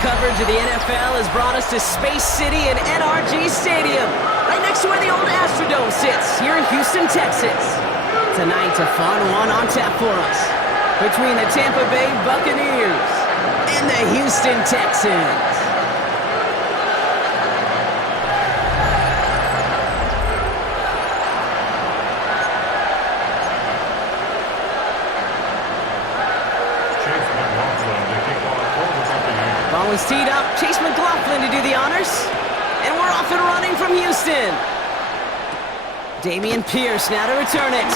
coverage of the NFL has brought us to Space City and NRG Stadium, right next to where the old Astrodome sits, here in Houston, Texas. Tonight, a fun one on tap for us, between the Tampa Bay Buccaneers and the Houston Texans. Ball is teed up. Chase McLaughlin to do the honors. And we're off and running from Houston. Dameon Pierce now to return it.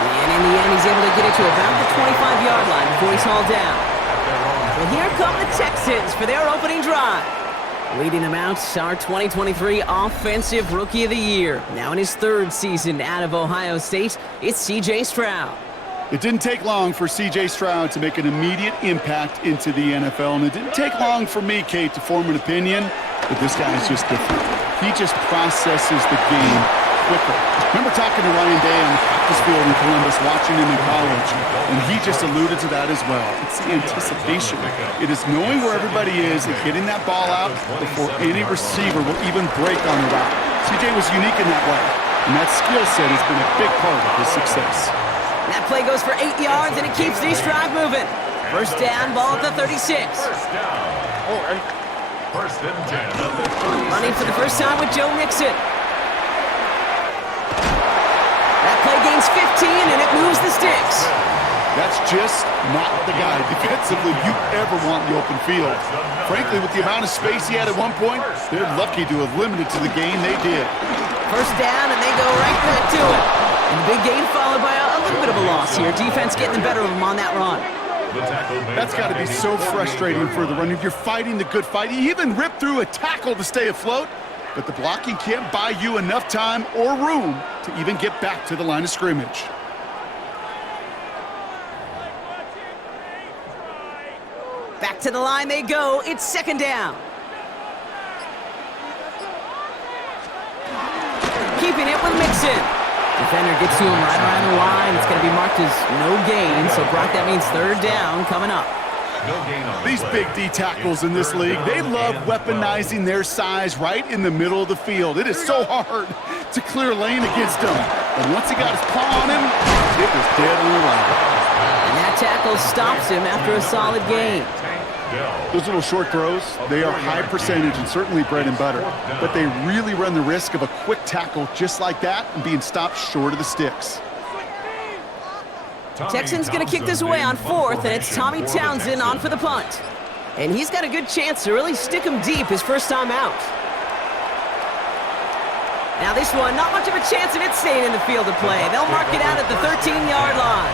And in the end, he's able to get it to about the 25-yard line before he's hauled down. Well, here come the Texans for their opening drive. Leading them out, our 2023 Offensive Rookie of the Year. Now in his third season out of Ohio State, it's C.J. Stroud. It didn't take long for C.J. Stroud to make an immediate impact into the NFL, and it didn't take long for me, Kate, to form an opinion, but this guy is just different. He just processes the game quicker. Remember talking to Ryan Day on the practice field in Columbus, watching him in college, and he just alluded to that as well. It's the anticipation. It is knowing where everybody is and getting that ball out before any receiver will even break on the route. C.J. was unique in that way, and that skill set has been a big part of his success. That play goes for 8 yards, and it keeps these drive moving. First down, ball at the 36. First down. First and 10. Running for the first time with Joe Mixon. That play gains 15, and it moves the sticks. That's just not the guy defensively you ever want in the open field. Frankly, with the amount of space he had at one point, they're lucky to have limited to the gain they did. First down, and they go right back to it. And the big gain followed by a little bit of a loss here. Defense getting the better of them on that run. That's got to be so frustrating for the runner. You're fighting the good fight. He even ripped through a tackle to stay afloat, but the blocking can't buy you enough time or room to even get back to the line of scrimmage. Back to the line they go. It's second down. Keeping it with Mixon. Defender gets to him right around the line. It's going to be marked as no gain. So, Brock, that means third down coming up. These big D tackles in this league, they love weaponizing their size right in the middle of the field. It is so hard to clear lane against him. And once he got his paw on him, it was dead on arrival. And that tackle stops him after a solid gain. Those little short throws, they are high percentage and certainly bread and butter, but they really run the risk of a quick tackle just like that and being stopped short of the sticks. Texans going to kick this away on fourth, and it's Tommy Townsend on for the punt. And he's got a good chance to really stick him deep his first time out. Now this one, not much of a chance of it staying in the field of play. They'll mark it out at the 13-yard line.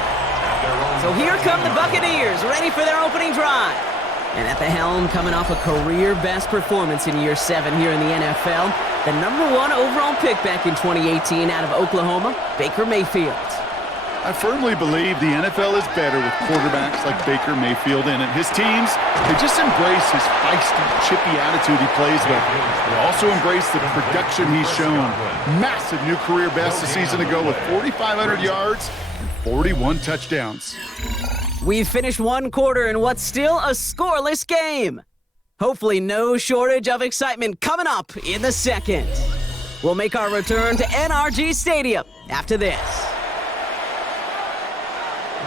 So here come the Buccaneers, ready for their opening drive. And at the helm, coming off a career-best performance in year 7 here in the NFL, the #1 overall pick back in 2018 out of Oklahoma, Baker Mayfield. I firmly believe the NFL is better with quarterbacks like Baker Mayfield in it. His teams, they just embrace his feisty, chippy attitude he plays with. They also embrace the production he's shown. Massive new career best a season ago with 4,500 yards and 41 touchdowns. We've finished one quarter in what's still a scoreless game. Hopefully no shortage of excitement coming up in the second. We'll make our return to NRG Stadium after this.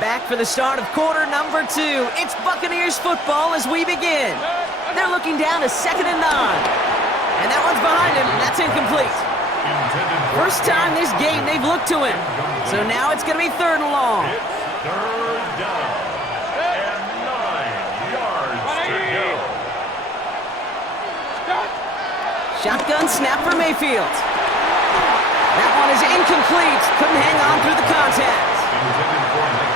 Back for the start of quarter number 2. It's Buccaneers football as we begin. They're looking down to 2nd and 9. And that one's behind him. That's incomplete. First time this game they've looked to him. So now it's going to be 3rd and long. Third down. And 9 yards to go. Shotgun snap for Mayfield. That one is incomplete. Couldn't hang on through the contact.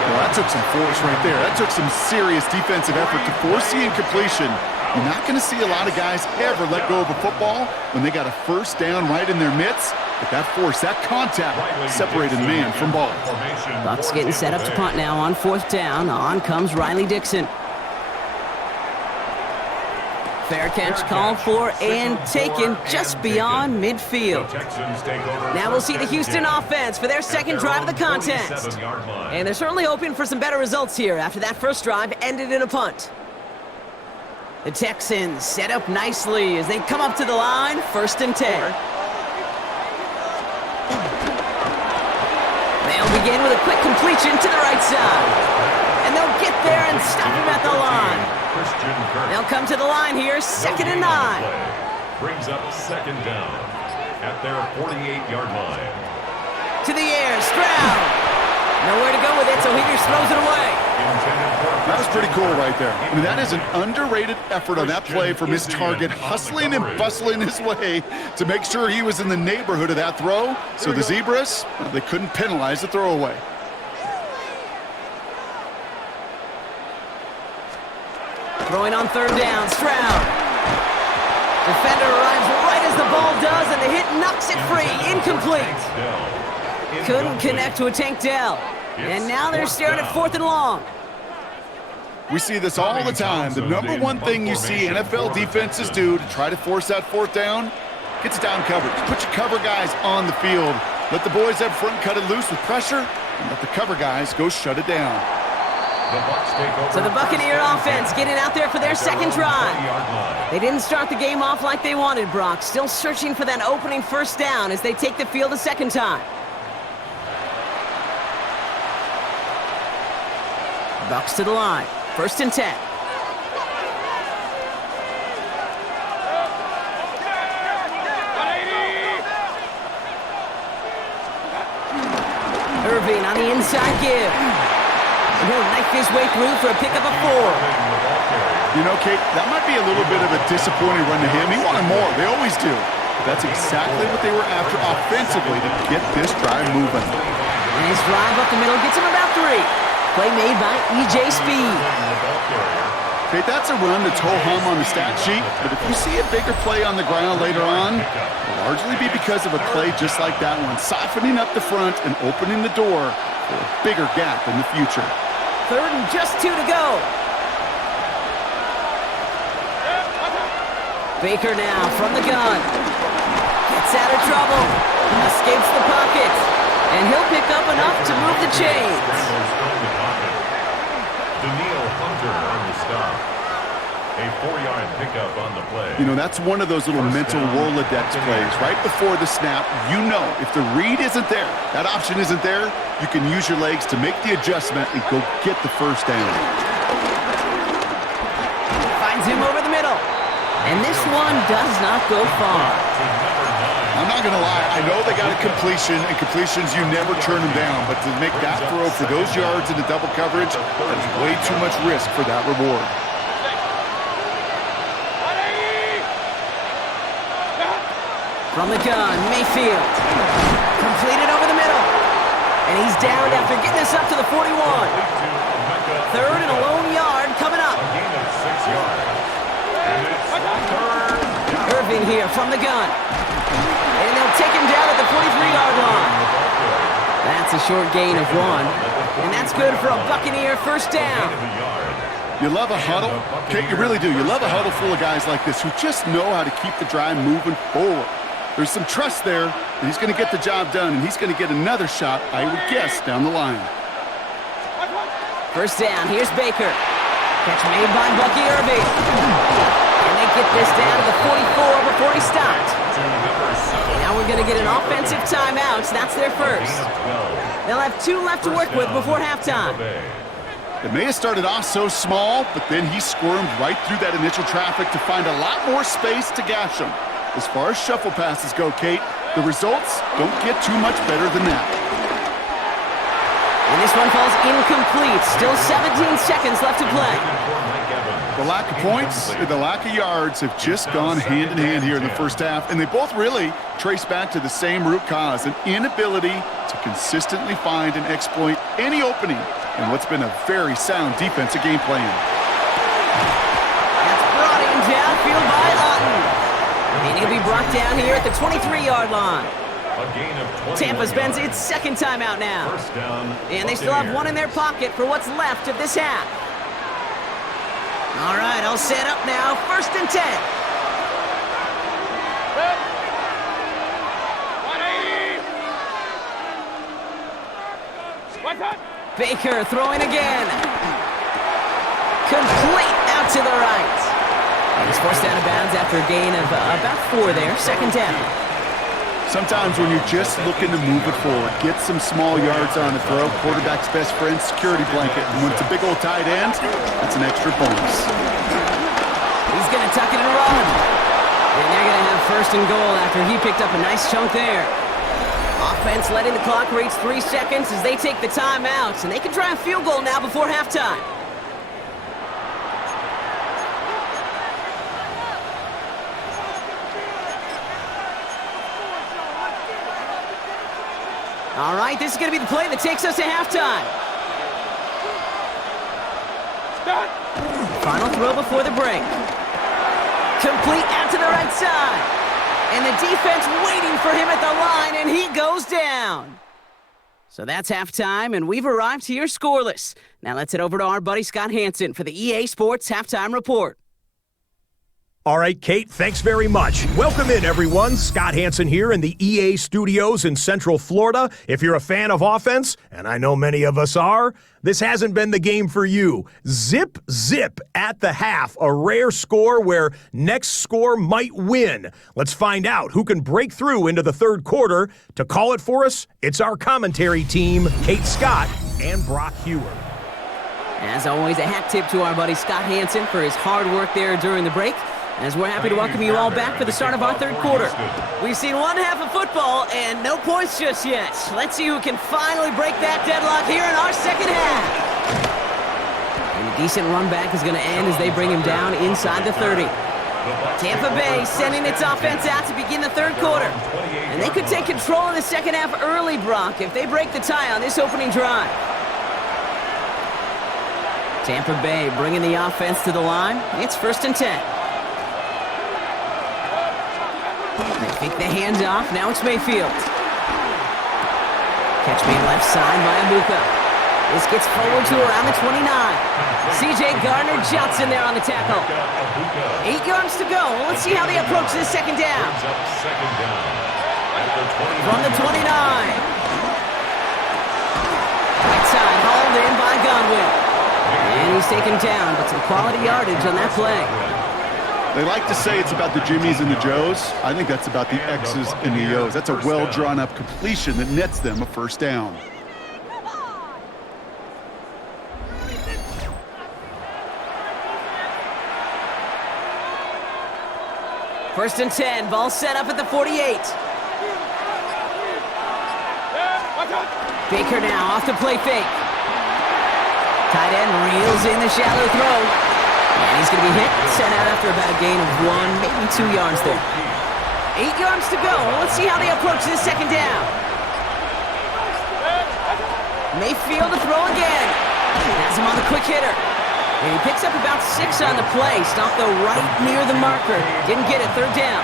Well, that took some force right there. That took some serious defensive effort to force the incompletion. You're not going to see a lot of guys ever let go of a football when they got a first down right in their midst. But that force, that contact, separated man from ball. Bucs getting set up to punt now on 4th down. On comes Riley Dixon. Fair catch called for and taken just beyond midfield. Now we'll see the Houston offense for their second drive of the contest. And they're certainly hoping for some better results here after that first drive ended in a punt. The Texans set up nicely as they come up to the line, 1st and 10. They'll begin with a quick completion to the right side. And they'll get there and stop him at the line. They'll come to the line here, 2nd and 9. Brings up 2nd down at their 48-yard line. To the air, Stroud. Nowhere to go with it, so he just throws it away. That was pretty cool right there. I mean, that is an underrated effort on that play from his target, hustling and bustling his way to make sure he was in the neighborhood of that throw. So the Zebras, they couldn't penalize the throwaway. Throwing on 3rd down, Stroud. Defender arrives right as the ball does, and the hit knocks it free. Incomplete. Couldn't connect to a Tank Dell. And now they're staring at 4th and long. We see this all the time. The number one thing you see NFL defenses do to try to force that 4th down, gets down coverage. Put your cover guys on the field. Let the boys up front cut it loose with pressure, and let the cover guys go shut it down. So the Buccaneer offense getting out there for their 2nd drive. They didn't start the game off like they wanted, Brock. Still searching for that opening 1st down as they take the field a 2nd time. Bucks to the line. 1st and 10. Irving on the inside give. And he'll knife his way through for a pickup of 4. You know, Kate, that might be a little bit of a disappointing run to him. He wanted more. They always do. But that's exactly what they were after offensively to get this drive moving. Nice drive up the middle. Gets him about 3. Play made by E.J. Speed. Okay, that's a run that's ho-hum on the stat sheet, but if you see a bigger play on the ground later on, it'll largely be because of a play just like that one, softening up the front and opening the door for a bigger gap in the future. 3rd and just 2 to go. Baker now from the gun. Gets out of trouble. Escapes the pocket. And he'll pick up enough to move the chains. A 4-yard pickup on the play. You know, that's one of those little mental Rolodex plays. Right before the snap, you know if the read isn't there, that option isn't there, you can use your legs to make the adjustment and go get the 1st down. Finds him over the middle. And this one does not go far. I'm not going to lie, I know they got a completion, and completions, you never turn them down, but to make that throw for those yards into double coverage, that is way too much risk for that reward. From the gun, Mayfield. Completed over the middle. And he's down after getting this up to the 41. 3rd and a lone yard coming up. Irving here from the gun. And they'll take him down at the 43-yard line. That's a short gain of 1. And that's good for a Buccaneer 1st down. You love a huddle? Okay, you really do. You love a huddle full of guys like this who just know how to keep the drive moving forward. There's some trust there that he's going to get the job done, and he's going to get another shot, I would guess, down the line. 1st down, here's Baker. Catch made by Bucky Irving. And they get this down to the 44 before he stopped. Now we're going to get an offensive timeout. So that's their 1st. They'll have 2 left to work with before halftime. It may have started off so small, but then he squirmed right through that initial traffic to find a lot more space to gash him. As far as shuffle passes go, Kate, the results don't get too much better than that. And this one falls incomplete. Still 17 seconds left to play. The lack of points and the lack of yards have just gone hand in hand here in the 1st half, and they both really trace back to the same root cause, an inability to consistently find and exploit any opening in what's been a very sound defensive game plan. That's brought in downfield by Otten. And he'll be brought down here at the 23-yard line. Tampa spends its 2nd timeout now. And they still have 1 in their pocket for what's left of this half. All right, all set up now. 1st and 10. Baker throwing again. Complete out to the right. forced out of bounds after a gain of about 4 there. Second down. Sometimes when you're just looking to move it forward, get some small yards on a throw, quarterback's best friend, security blanket. And when it's a big old tight end, that's an extra bonus. He's going to tuck it and run. And they're going to have first and goal after he picked up a nice chunk there. Offense letting the clock reach 3 seconds as they take the timeouts. And they can try a field goal now before halftime. All right, this is going to be the play that takes us to halftime. Final throw before the break. Complete out to the right side. And the defense waiting for him at the line, and he goes down. So that's halftime, and we've arrived here scoreless. Now let's head over to our buddy Scott Hanson for the EA Sports Halftime Report. All right, Kate, thanks very much. Welcome in, everyone. Scott Hanson here in the EA studios in Central Florida. If you're a fan of offense, and I know many of us are, this hasn't been the game for you. Zip, zip at the half, a rare score where next score might win. Let's find out who can break through into the third quarter. To call it for us, it's our commentary team, Kate Scott and Brock Hewer. As always, a hat tip to our buddy Scott Hanson for his hard work there during the break, as we're happy to welcome you all back for the start of our third quarter. We've seen one half of football and no points just yet. Let's see who can finally break that deadlock here in our second half. And a decent run back is going to end as they bring him down inside the 30. Tampa Bay sending its offense out to begin the third quarter. And they could take control in the second half early, Brock, if they break the tie on this opening drive. Tampa Bay bringing the offense to the line. It's 1st and 10. They fake the handoff. Now it's Mayfield. Catch made left side by Abuka. This gets forward to around the 29. C.J. Gardner-Johnson there on the tackle. 8 yards to go. Let's see how they approach this second down. From the 29. Right side hauled in by Godwin. And he's taken down, but some quality yardage on that play. They like to say it's about the Jimmies and the Joes. I think that's about the X's and the O's. That's a well-drawn-up completion that nets them a first down. First and 10, ball set up at the 48. Baker now off the play fake. Tight end reels in the shallow throw. And he's going to be hit, sent out after about a gain of 1, maybe 2 yards there. 8 yards to go. Let's see how they approach this second down. Mayfield to throw again. Has him on the quick hitter. And he picks up about 6 on the play. Stopped though right near the marker. Didn't get it, third down.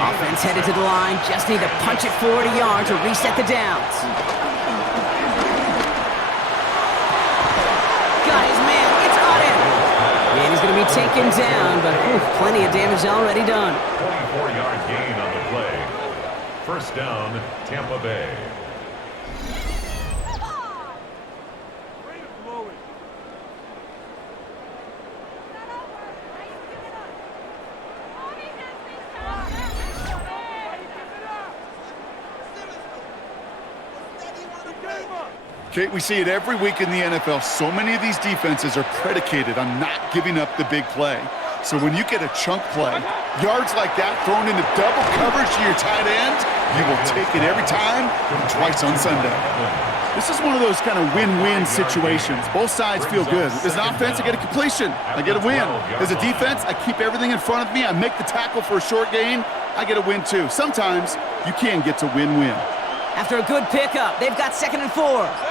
Offense headed to the line. Just need to punch it 40 yards to reset the downs. Got his man. It's Auden. And he's going to be taken down, but plenty of damage already done. 24-yard gain on the play. First down, Tampa Bay. Kate, we see it every week in the NFL. So many of these defenses are predicated on not giving up the big play. So when you get a chunk play, yards like that thrown into double coverage to your tight end, you will take it every time and twice on Sunday. This is one of those kind of win-win situations. Both sides feel good. As an offense, I get a completion. I get a win. As a defense, I keep everything in front of me. I make the tackle for a short gain. I get a win too. Sometimes you can get to win-win. After a good pickup, they've got 2nd and 4.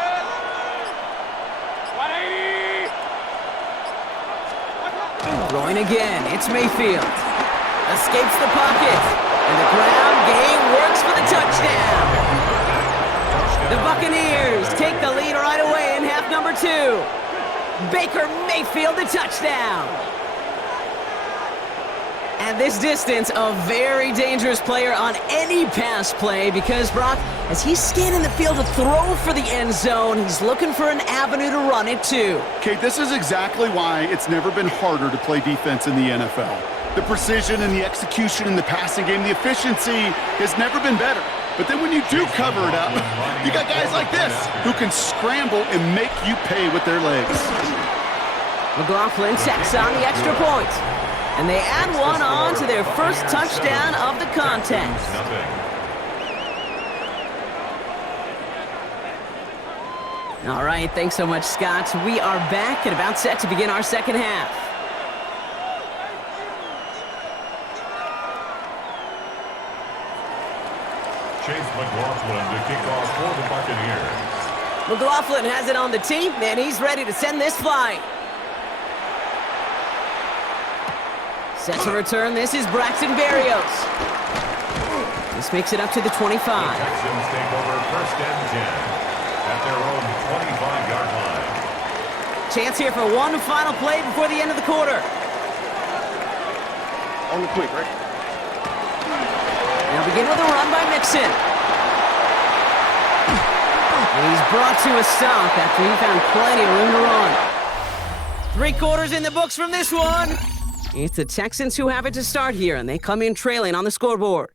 Throwing again, it's Mayfield. Escapes the pocket. And the ground game works for the touchdown. The Buccaneers take the lead right away in half number 2. Baker Mayfield, the touchdown. At this distance, a very dangerous player on any pass play because, Brock, as he's scanning the field to throw for the end zone, he's looking for an avenue to run it to. Kate, this is exactly why it's never been harder to play defense in the NFL. The precision and the execution in the passing game, the efficiency has never been better. But then when you do cover it up, you got guys like this who can scramble and make you pay with their legs. McLaughlin tacks on the extra point. And they add one on to their first touchdown of the contest. All right, thanks so much, Scott. We are back and about set to begin our second half. Chase McLaughlin to kick off for the Buccaneers. McLaughlin has it on the tee, and he's ready to send this flying. Set to return, this is Braxton Berrios. This makes it up to the 25. The Texans take over first and 10 at their own 25-yard line. Chance here for one final play before the end of the quarter. On the quick, right? Now begin with a run by Mixon. And he's brought to a stop after he found plenty of room to run. 3 quarters in the books from this one. It's the Texans who have it to start here, and they come in trailing on the scoreboard.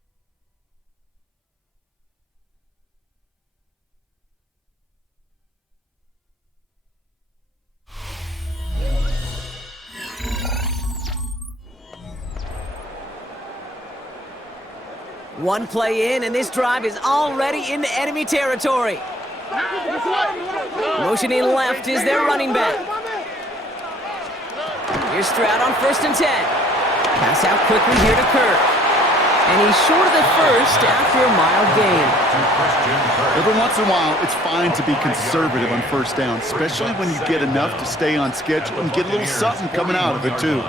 One play in, and this drive is already into enemy territory. Motioning left is their running back. Here's Stroud on 1st and 10. Pass out quickly here to Kirk. And he's short of the first after a mild gain. Every once in a while, it's fine to be conservative on first down, especially when you get enough to stay on schedule and get a little something coming out of it, too.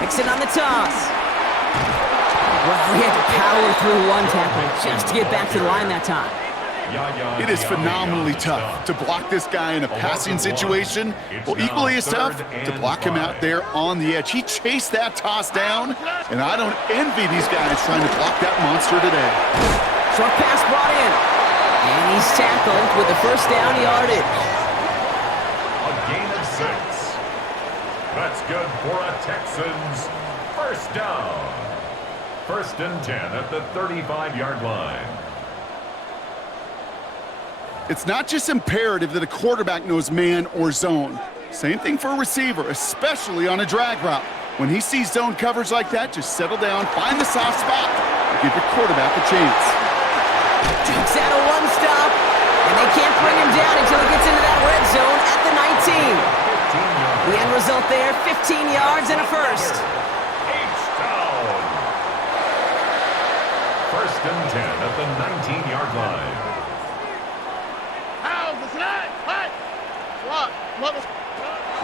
Mixon on the toss. Well, he had to power through one tackle just to get back to the line that time. It is phenomenally tough to block this guy in a passing situation. Well, equally as tough to block him out there on the edge. He chased that toss down, and I don't envy these guys trying to block that monster today. Short pass brought in, and he's tackled with the first down yardage. A gain of 6. That's good for a Texans first down. 1st and 10 at the 35-yard line. It's not just imperative that a quarterback knows man or zone. Same thing for a receiver, especially on a drag route. When he sees zone coverage like that, just settle down, find the soft spot, and give your quarterback a chance. Takes out a one-stop, and they can't bring him down until he gets into that red zone at the 19. The end result there, 15 yards and a first. H-down. 1st and 10 at the 19-yard line.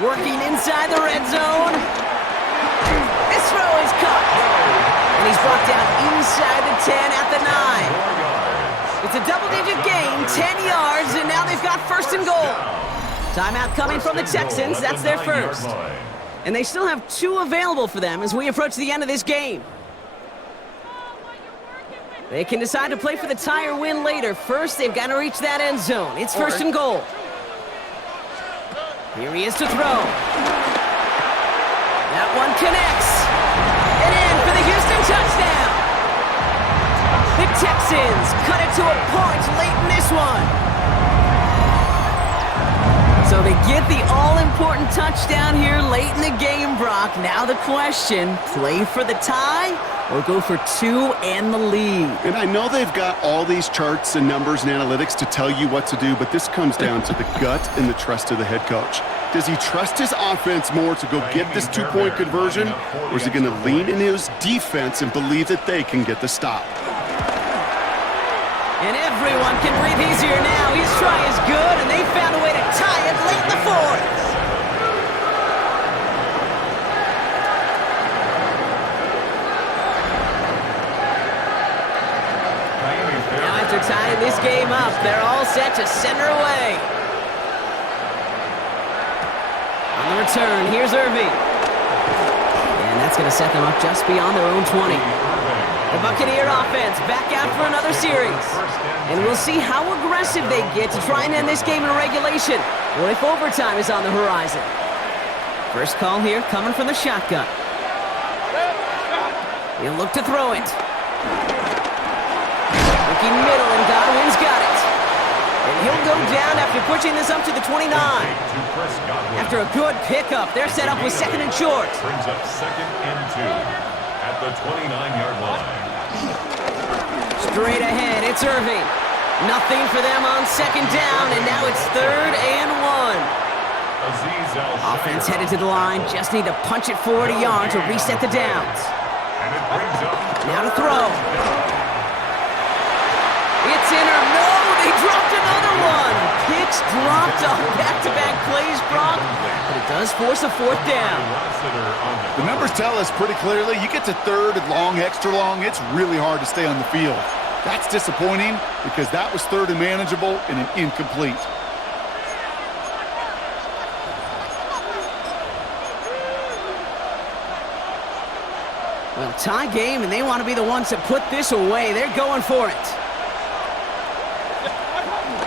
Working inside the red zone. This throw is caught. And he's brought down inside the 10 at the 9. It's a double-digit gain, 10 yards, and now they've got 1st and goal. Timeout coming from the Texans. That's their first. And they still have 2 available for them as we approach the end of this game. They can decide to play for the tie or win later. First, they've got to reach that end zone. It's 1st and goal. Here he is to throw. That one connects. And in for the Houston touchdown. The Texans cut it to a point late in this one. So they get the all-important touchdown here late in the game, Brock. Now the question, play for the tie or go for 2 and the lead? And I know they've got all these charts and numbers and analytics to tell you what to do, but this comes down to the gut and the trust of the head coach. Does he trust his offense more to go get this 2-point conversion, or is he going to lean in his defense and believe that they can get the stop? And everyone can breathe easier now. His try is good, and they found a way to tie it late in the 4th. Now after tying this game up, they're all set to center away. On the return, here's Irving. And that's going to set them up just beyond their own 20. The Buccaneer offense back out for another series. And we'll see how aggressive they get to try and end this game in regulation, or if overtime is on the horizon. First call here coming from the shotgun. He'll look to throw it. Looking middle, and Godwin's got it. And he'll go down after pushing this up to the 29. After a good pickup, they're set up with second and short. Brings up 2nd and 2 at the 29-yard line. Straight ahead, it's Irving. Nothing for them on second down, and now it's 3rd and 1. Offense headed to the line, just need to punch it 40 yards to reset the downs. And it brings up Now to throw. It's in or no, they dropped another one. Picks dropped on back-to-back plays, Brock, but it does force a 4th down. The numbers tell us pretty clearly, you get to 3rd and long, extra long, it's really hard to stay on the field. That's disappointing because that was 3rd and manageable and an incomplete. Well, tie game, and they want to be the ones to put this away. They're going for it.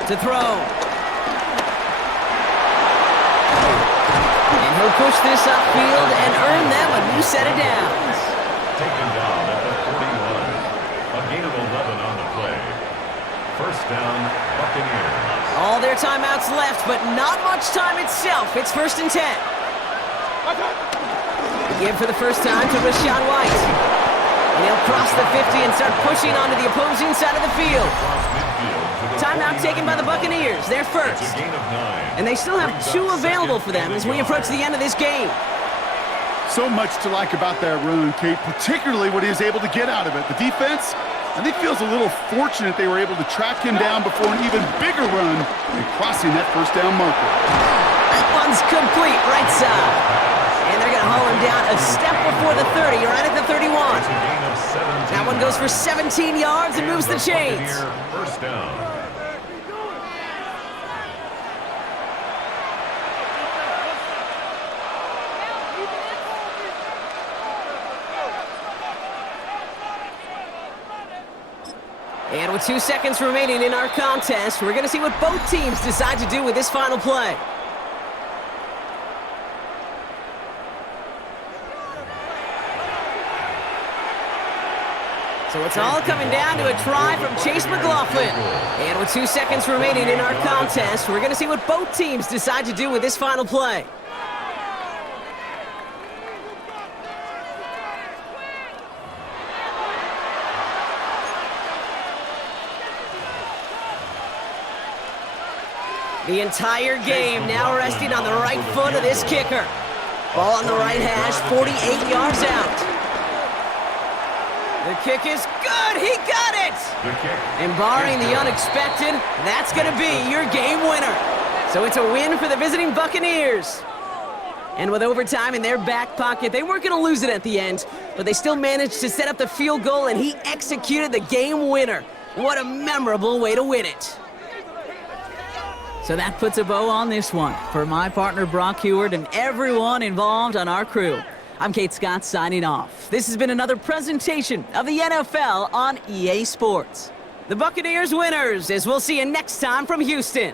To throw. And he'll push this upfield and earn them a new set of downs. Taken down at the 41. A gain of 11 on the play. First down, Buccaneers. All their timeouts left, but not much time itself. It's 1st and 10. Give for the first time to Rashawn White. And he'll cross the 50 and start pushing onto the opposing side of the field. Timeout taken by the Buccaneers. They're first. And they still have 2 available for them as we approach the end of this game. So much to like about that run, Kate, particularly what he was able to get out of it. The defense, I think, feels a little fortunate they were able to track him down before an even bigger run and crossing that first down marker. That one's complete, right side. And they're going to haul him down a step before the 30, right at the 31. That one goes for 17 yards and moves the chains. First down. And with 2 seconds remaining in our contest, we're going to see what both teams decide to do with this final play. So it's all coming down to a try from Chase McLaughlin. And with 2 seconds remaining in our contest, we're going to see what both teams decide to do with this final play. The entire game now resting on the right foot of this kicker. Ball on the right hash, 48 yards out. The kick is good. He got it. And barring the unexpected, that's going to be your game winner. So it's a win for the visiting Buccaneers. And with overtime in their back pocket, they weren't going to lose it at the end, but they still managed to set up the field goal, and he executed the game winner. What a memorable way to win it. So that puts a bow on this one. For my partner Brock Heward and everyone involved on our crew, I'm Kate Scott signing off. This has been another presentation of the NFL on EA Sports. The Buccaneers winners, as we'll see you next time from Houston.